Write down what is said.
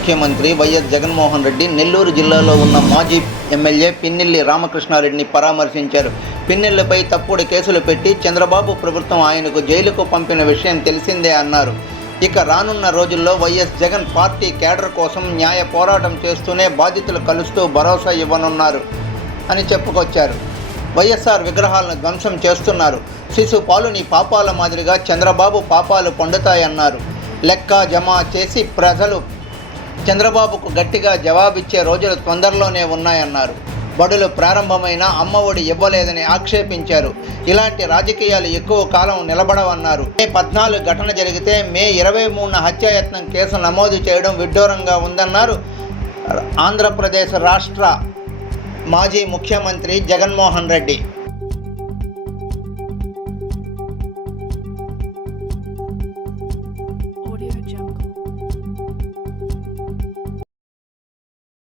ముఖ్యమంత్రి వైఎస్ జగన్మోహన్ రెడ్డి నెల్లూరు జిల్లాలో ఉన్న మాజీ ఎమ్మెల్యే పిన్నెల్లి రామకృష్ణారెడ్డిని పరామర్శించారు. పిన్నెల్లిపై తప్పుడు కేసులు పెట్టి చంద్రబాబు ప్రభుత్వం ఆయనకు జైలుకు పంపిన విషయం తెలిసిందే అన్నారు. ఇక రానున్న రోజుల్లో వైఎస్ జగన్ పార్టీ కేడర్ కోసం న్యాయ పోరాటం చేస్తూనే బాధితులు కలుస్తూ భరోసా ఇవ్వనున్నారు అని చెప్పుకొచ్చారు. వైఎస్ఆర్ విగ్రహాలను ధ్వంసం చేస్తున్నారు. శిశుపాలుని పాపాల మాదిరిగా చంద్రబాబు పాపాలు పండుతాయన్నారు. లెక్క జమ చేసి ప్రజలు చంద్రబాబుకు గట్టిగా జవాబిచ్చే రోజులు తొందరలోనే ఉన్నాయన్నారు. బడులు ప్రారంభమైన అమ్మఒడి ఇవ్వలేదని ఆక్షేపించారు. ఇలాంటి రాజకీయాలు ఎక్కువ కాలం నిలబడవన్నారు. మే 14 ఘటన జరిగితే మే 23న హత్యాయత్నం కేసు నమోదు చేయడం విడ్డూరంగా ఉందన్నారు. ఆంధ్రప్రదేశ్ రాష్ట్ర మాజీ ముఖ్యమంత్రి జగన్మోహన్ రెడ్డి